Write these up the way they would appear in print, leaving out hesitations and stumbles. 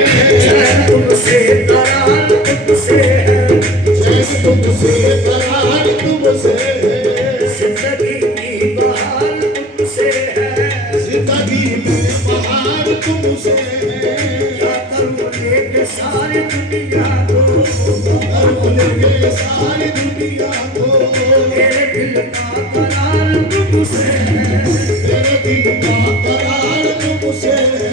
चैन तुमसे करार तुमसे है, चैन तुमसे करार तुमसे है, जिंदगी की बहार तुमसे है, जिंदगी में बहार तुमसे है। क्या करूं लेके सारी दुनिया को, करूं लेके सारी दुनिया को, मेरे दिल का करार तुमसे है, मेरे दिल का करार तुमसे है।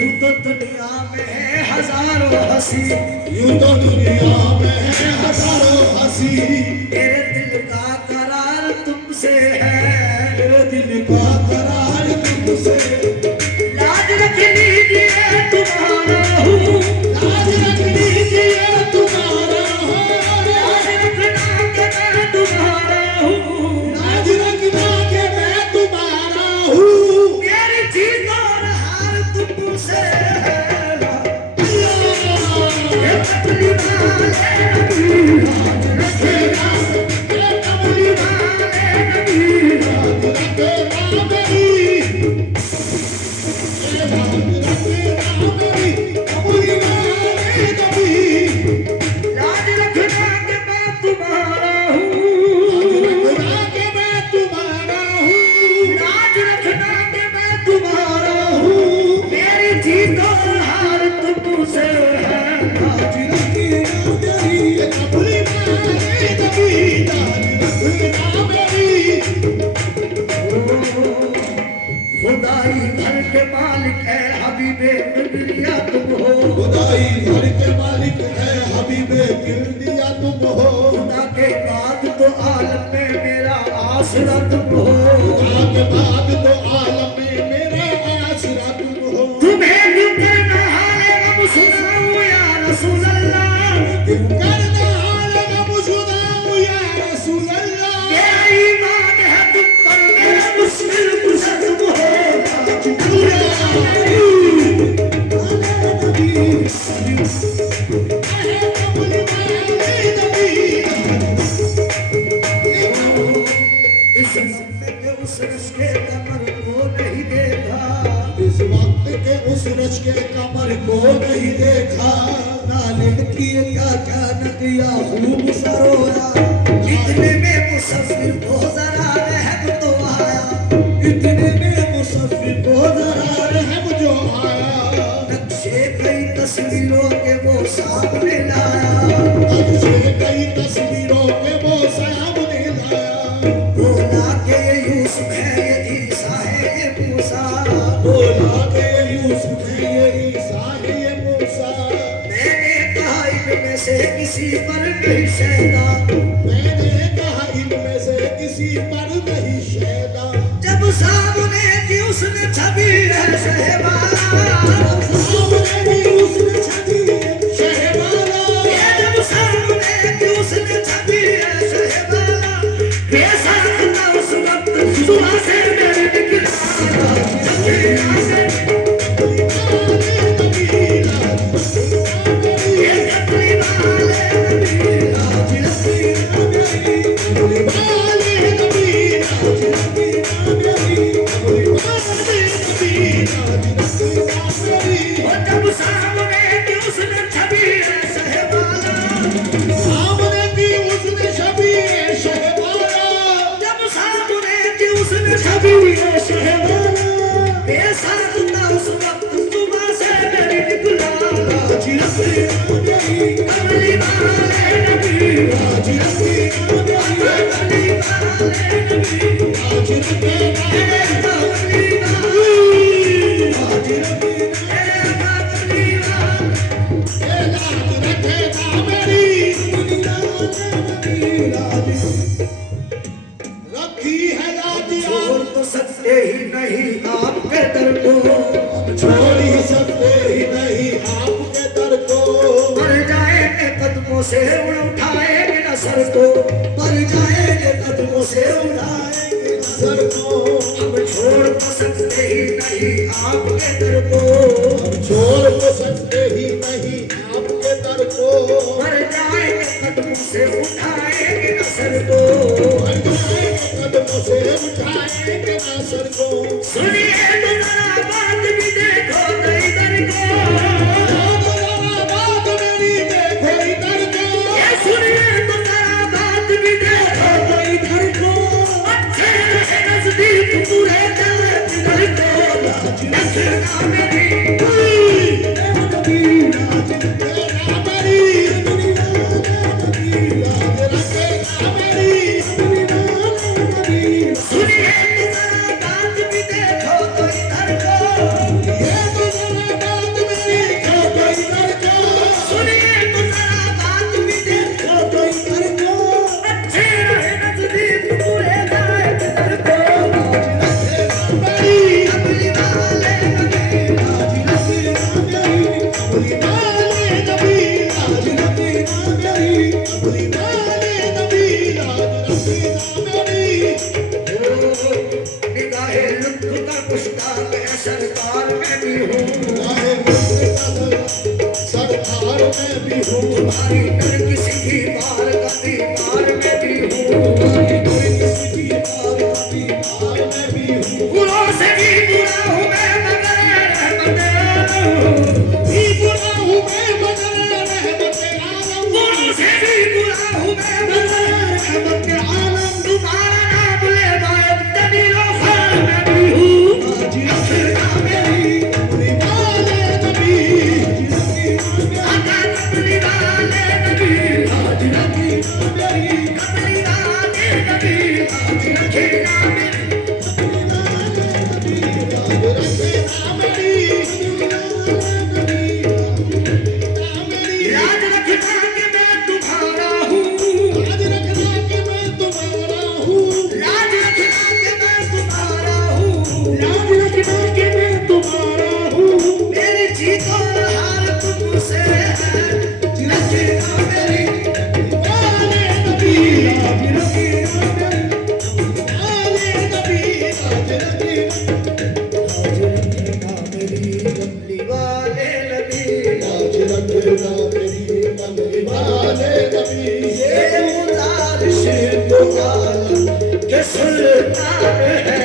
यूं तो दुनिया में है हजारों हंसी, यूं तो दुनिया में है हजारों हंसी, मेरे दिल का करार तुमसे है, मेरे दिल का करार तुमसे। लाज रख लीजिए तुम्हारा हूँ, लाज रख लीजिए तुम्हारा हूँ, लाज रखना के मैं तुम्हारा हूँ, लाज रखना के मैं तुम्हारा हूँ, मेरी जीत और हार तुमसे है। ये कमली वाले नबी, रखेगा ये कमली वाले नबी, रखेगा मेरी, लाज रखना के मैं तुम्हारा हूँ, लाज रखना के मैं तुम्हारा हूँ, मेरी जीत और हार तुमसे है। लाज रखना मेरी कमली वाले नबी, लाज रखना मेरी। खुदाई घर के मालिक है हबीबे किबरिया तुम हो, खुदाई घर के मालिक है हबीबे किबरिया तुम हो, खुदा के बाद तो आलम में मेरा आसरा तुम हो, खुदा के बाद तो आलम में मेरा आसरा तुम हो। तुम्हें क्यों करना हाले गम सुनाऊं या रसूल अल्लाह, क्यों करना हाले गम सुनाऊं या रसूल अल्लाह, मेरा ईमान है तुम पर मेरा मुश्किल गुज़र तुम हो। इस वक्त के उस रश के कमर को नहीं देखा, इस वक्त के उस रश के कमर को नहीं देखा, नाले किए क्या क्या न किया खूब सरोया, इतने में मुसफिर को जरा रहम तो आया, इतने में मुसफिर को जरा रहम जो आया, नक्शे कई तस्वीरों के वो सामने लाया, नक्शे कई तस्वीरों के वो सामने लाया, बोला के ये यूसुफ है ये ईसा है ये मूसा, बोला के ये यूसुफ है ये ईसा है ये मूसा, मैंने कहा इनमें से किसी पर नहीं शैदा, मैंने कहा इनमें से किसी पर नहीं शैदा, जब सामने की उसने छवि है शहवाला, सामने की उसने छवि है शहवाला, ये जब सामने की उसने छवि है शहवाला, बेसाख था उस वक्त सुबह से मेरे निकला, जमीना से ये कमली वाले नबी, लाज रखना मेरी, कमली वाले नबी, लाज रखना मेरी, कमली वाले नबी, लाज रखना मेरी। और जब सामने की उसने छवि है शहवाला, सामने की उसने छवि है शहवाला, जब सामने की उसने छवि है शहवाला, बेसाख था उस वक्त सुबह से मेरी निकला, लाज रखना मेरी, कमली वाले नबी, लाज रखना मेरी, कमली वाले नबी, लाज रखना मेरी, कमली वाले, लाज रखना कमली वाले, लाज रखना मेरी, रखी है लाज, छोड़ तो सकते ही नहीं आपके दर को, छोड़ ही सकते ही नहीं आपके दर को, मर जाएंगे कदमों से उठाएंगे न सर को, मर जाएंगे कदमों से उठाएंगे न सर को, अब छोड़ तो सकते ही नहीं आपके दर को, अब छोड़ तो सकते ही नहीं आपके दर को, मर जाएंगे कदमों से उठाएंगे न सर को, मर जाएंगे कदमों से उठाएंगे न सर को। सुनिए तो जरा बात भी देखो तो इधर को, मैं भी हूँ, तुम्हारी नर्क सीधी बार का दीवार मैं भी हूँ, तुम्हारी नर्क सीधी बार का दीवार मैं भी हूँ, बुरों से भी बुरा हूँ मैं मगर रहमत आलम, भी बुरा हूँ मैं मगर रहमत आलम, बुरों से भी बुरा हूँ मैं मगर रहमत आलम, तुम्हारा नाम ले नायब दलीलो खान मैं भी हूँ, अखिरना मेरी अपनी वाले नबी, आका कमली वाले नबी, आज रखी मेरी, कमली वाले नबी, आज रखिएगा मेरी, आज रखे ना मेरी, याद रखना कि मैं तुम्हारा हूँ, आज रखना कि मैं तुम्हारा हूँ, याद रखना कि मैं तुम्हारा हूँ, याद रखना कि मैं तुम्हारा हूँ, मेरी जीत और हार तुमसे है, रखिएगा मेरी, वाले नबी, आज रखी वाले नबी, आज रखी मेरी कमली वाले नबी, आज रखना मेरी कमली वाले नबी, ये गुजारिश तो आलम के सुल्तान है,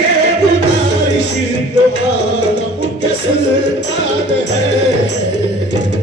ये गुजारिश तो आलम के सुल्तान है।